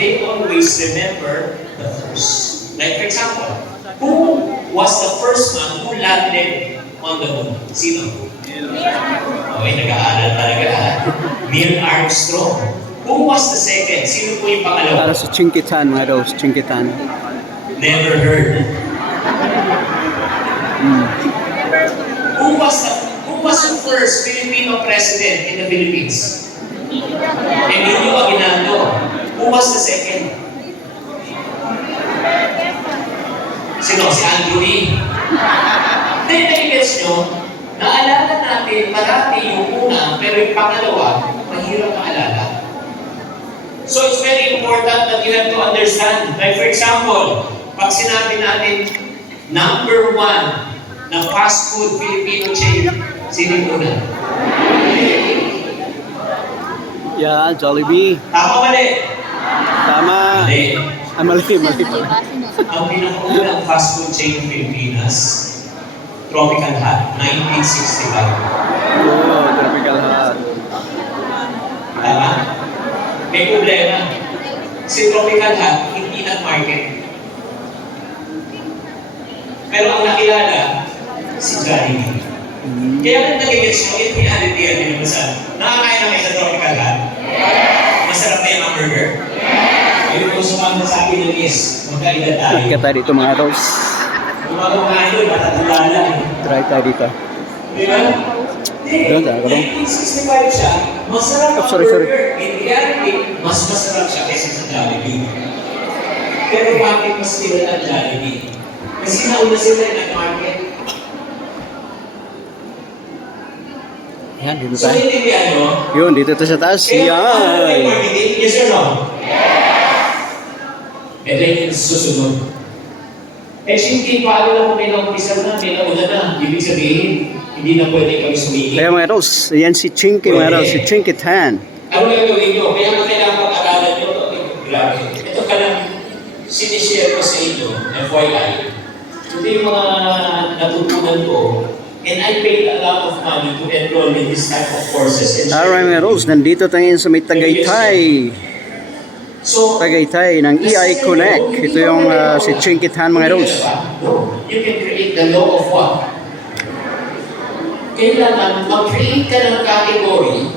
they always remember the first. Like for example, who was the first man who landed on the moon? Sino? Okay, nag-aaral talaga. Neil Armstrong. Who was the second? Sino po yung pangalawa? Para sa Chinkitan, mga Rose, Chinkitan. Never heard. Who was the first Filipino president in the Philippines? Emilio Aguinaldo. Who was the second? Sino? Si Andrew Lee. Then, na-guess nyo, naalala natin marami yung una, pero yung pangalawa, mahirap maalala. So it's very important that you have to understand. Like for example, pag sinabi natin, number 1 na fast food Filipino chain, sino yung una? Yeah, Jollibee. Tama mali? Tama. Mali. Ah, mali pala. Ang pinakaunang fast food chain ng Pilipinas, Tropical Hut, 1965. Oo, Tropical Hut. Tama? May problema. Si Tropical Hut, hindi nag-market. Pero ang nakilala, si Jollibee. Kaya kung nag-gets nyo, in reality, naman sa, nakakain na kayo sa Tropical Hut? Masarap na yung hamburger? Ayun kung sumama sa akin ng is, magkaedad tayo. Try tayo dito, mga Rose. Kung kumakain doon, matatanda lang. Try tayo dito. Di ba? Doon tayo, doon. 1965 siya, masarap ang Sorry. burger. In reality, mas masarap siya kaysa sa Jollibee. Pero bakit mas kilala ang Jollibee? Kasi nauna sila yung market. Yan, dito So, tayo. intindihan nyo? Yun, dito tayo sa taas. Kaya ano yung Yan. marketing? Yes or no? And then yung susunod. Eh, hindi paano lang kung may naumpisa na, may nauna na. Ibig sabihin, hindi na pwede kami sumigil. Kaya mga Rose, yan si Chinky, mga Rose, si Chinkitan. Ano gagawin nyo? Kaya mo kailangan pag-aralan nyo. Grabe. Ito ka lang, sinishare ko sa inyo, FYI. Ito yung mga natutunan ko. And I paid a lot of money to enroll in this type of courses. Alright mga Rose, nandito tayo sa may Tagaytay. So, Tagaytay ng EI Connect. Ito yung si Chinkitan, mga Rose. you can create the law of what? Kailangan mag-create ka ng category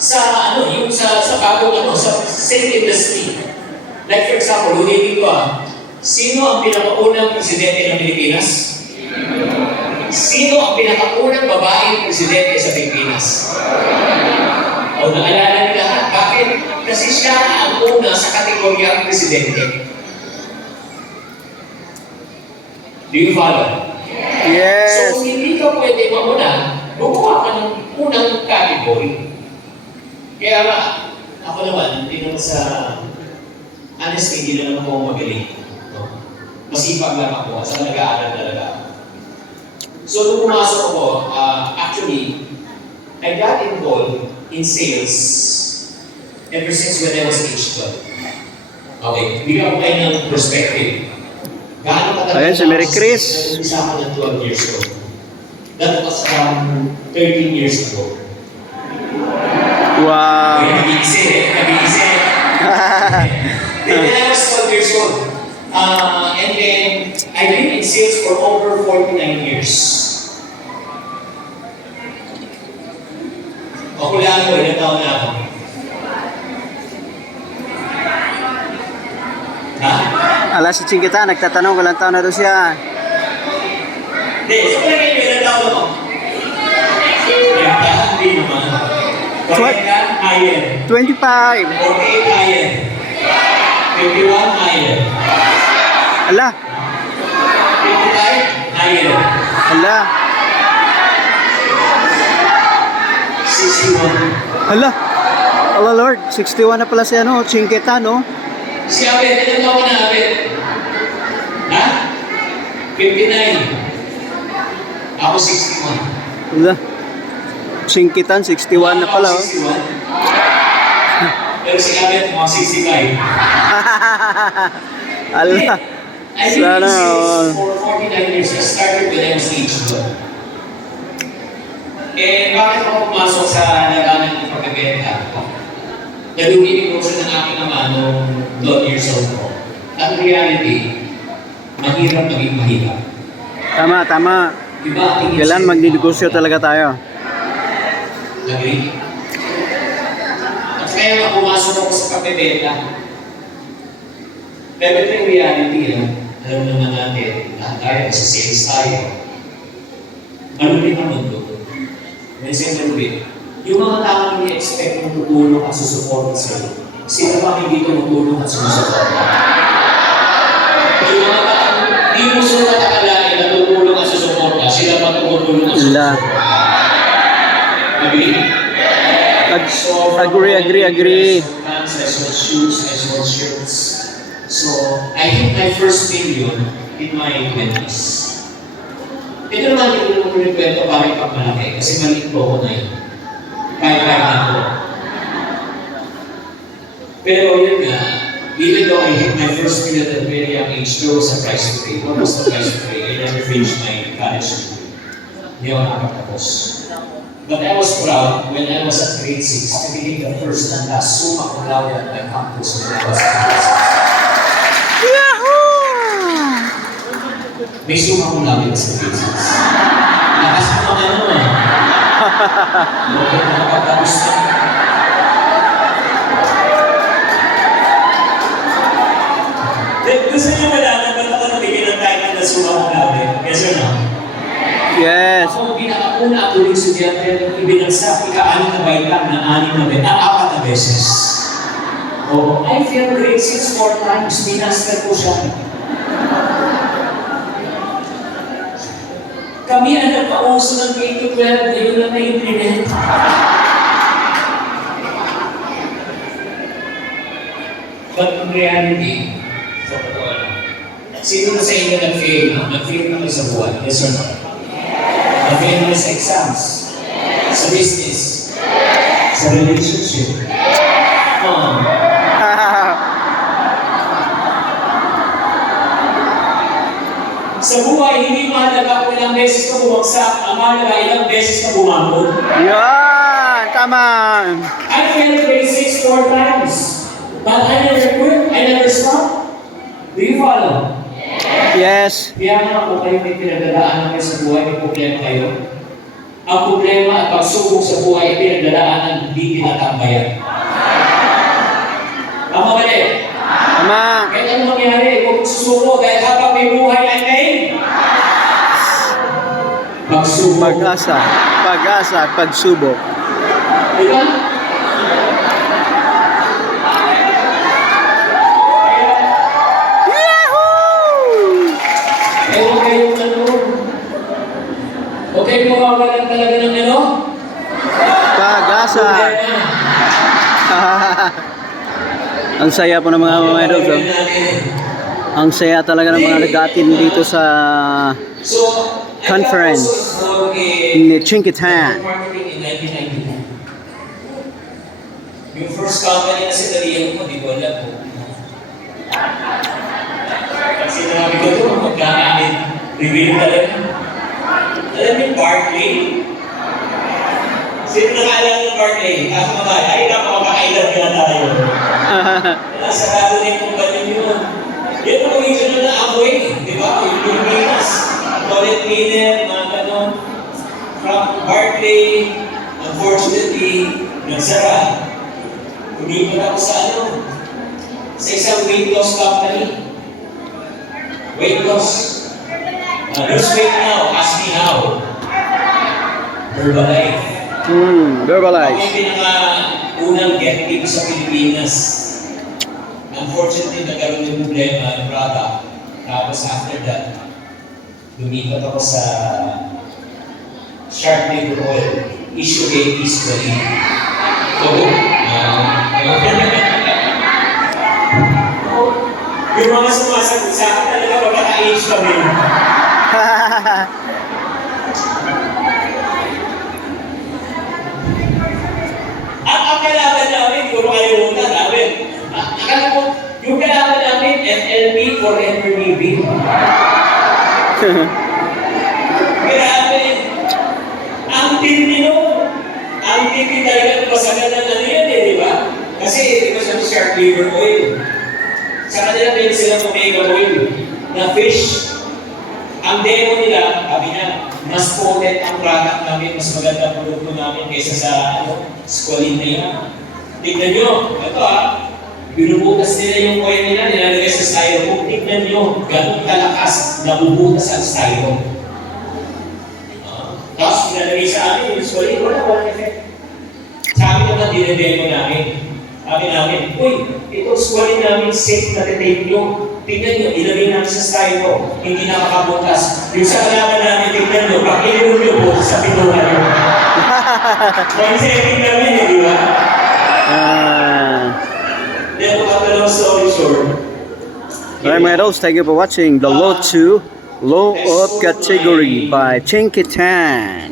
sa yung sa bagong sa same industry. Like for example, ulitin ko sino ang pinakaunang presidente ng Pilipinas? Sino ang pinakaunang babaeng presidente sa Pilipinas? O naalala nila lahat. Bakit? Kasi siya ang una sa kategoryang presidente. Do you follow? Yes. So, hindi ka pwede mauna, gumawa ka ng unang category. Kaya nga, ako naman, hindi naman sa, honestly, hindi naman ako magaling. No? Masipag lang ako, sa nag-aaral talaga ako. So, nung pumasok ako, actually, I got involved in sales ever since when I was age 12. Okay, bigyan ko kayo ng perspective. Gaano katagal Ayan si Mary Chris. Isa ako ng 12 years old. That was around 13 years ago. Wow. Nag-iisip. Then when I was 12 years old, and then I've been in sales for over 49 years. Ako lang ko, ilang taon na ako. Ha? Ala si Chinkitan, nagtatanong walang taon na doon siya. Hindi, gusto ko lang kayo, ilang taon ako. Hindi naman. What? Higher. 25. 48 higher. 51 higher. Ala. 55 higher. Ala. 61. Ala. Allah Lord, 61 na pala si Chinkitan, no? Si Abed, ilan taon na Abed? Ha? 59. Ako 61. Ala. Chinkitan, 61 na pala, oh. 61. Pero si Abed, mga 65. Ala. I've been in Sana, sales for 49 years. I started when I was age 12. Eh, bakit ako pumasok sa larangan ng pagbebenta? nalugin ko sa ng aking ama nung 12 years old ko. At reality, mahirap maging mahirap. Tama, tama. Diba, Kailan magninegosyo talaga tayo. Agree? At kaya nga pumasok ako sa kapebenta. Pero ito yung reality, alam naman natin, lahat tayo sa sales tayo. Malulit ang mundo. Minsan malulit. Yung mga tao hindi expect mong tutulong at susuporta sa'yo, sila pa hindi tumutulong at sumusuporta. Yung mga tao, hindi mo sila akalain na tutulong at susuporta, sila pa tumutulong at susuporta. Agree? Agree. I sold shoes, I sold shirts. So, I hit my first million in my 20s. Ito naman yung kwento para ipagmalaki kasi maliit po ako na yun. Kaya na po. Pero yun nga, even though I hit my first million at a very young age, there was a price to pay. What was the price to pay? I never finished my college degree. Hindi ako nakapagtapos. But I was proud when I was at grade 6 to become the first and last summa cum laude at my campus when I was at grade 6. May summa cum laude sa grade 6. Lakas mo mga ano eh. Okay, nakapagtapos na. Gusto niyo malaman ba't ako nabigyan ng title na summa cum laude? Yes or no? Yes. Ako ang pinakauna at uling estudyante ng ibinagsak, ika-anim na baitang na apat na beses. Oh, I failed grade 6 4 times, minaster ko siya. Kami ang nagpauso ng K-12, yun lang na-implement. But in reality, sa totoo lang, sino na sa inyo nag-fail? Nag-fail na kayo sa buwan? Yes or no? Nag-fail na sa exams, sa business, sa relationship. Sa buhay, hindi mahalaga kung ilang beses ka bumagsak, ang mahalaga ilang beses ka bumangkot. Yan, tama. I failed grade 6 4 times, but I never quit, I never stopped. Do you follow? Yes. Kaya nga kung kayo may pinagdadaanan kayo sa buhay, may problema kayo. Ang problema at pagsubok sa buhay ay pinagdadaanan, hindi tinatambayan. Tama ba rin? Tama. Kahit ano mangyari, huwag susuko dahil habang may buhay ay may pagsubok. Pag-asa. Pag-asa at pagsubok. Diba? Huwag kayong ano, huwag kayong mawawalan talaga ng ano? Pag-asa. Ang saya po ng mga idol. So. Ang saya talaga ng mga nag-attend dito sa conference ni Chinkitan. Yung first company na sinalihan ko, di ko alam po. Kasi sinabi ko ito, magkakain, reveal talaga. Alam yung Barclay? Sino nakaalam ng Barclay? Ako naman, ay nakakailan ka na tayo. Sarado na yung kumpanya yun. Yan ang original na amoy, di ba? Yung Pilipinas, toilet cleaner, mga ganon. From Barclay, unfortunately, nagsara. Lumipat ako sa ano? Sa isang weight loss company. Weight loss. Lose weight now, ask me how. Herbalife. Verbalize. Ako yung pinaka-unang get tip sa Pilipinas. Unfortunately, nagkaroon ng problema ng product. Tapos after that, lumipat ako sa shark liver oil. Issue 8 is the yung mga sumasagot sa akin talaga magkaka-age kami. Ang kailangan namin, hindi ko makalimutan namin. Akala ko, yung kailangan namin, FLB forever living. Grabe. Ang tindi nun. Ang tindi talaga, pasagan ng ano yan di ba? Kasi Kasi di ba sa shark liver oil? Sa kanila meron silang omega oil na fish. Ang demo nila, sabi niya, mas potent ang product namin, mas maganda ang produkto namin kaysa sa squalene na yan. Tignan nyo, ito binubutas nila yung oil nila, nilalagay sa styrofoam. Tignan nyo, ganun kalakas, nabubutas ang styrofoam. Tapos nilalagay sa amin, yung squalene, walang effect. Sa amin naman, dinedemo namin. Sabi namin, uy, itong squalene namin, safe na titape nyo. Tignan nyo, ilagay namin sa styro, hindi nakakabutas. Yung sa kalaman namin, tignan nyo, pag ilunod nyo po sa pinungan nyo. One setting namin, di ba? Then, to cut the long story short. Alright mga idols, thank you for watching the Low 2 Low of Category by Chinky Tan.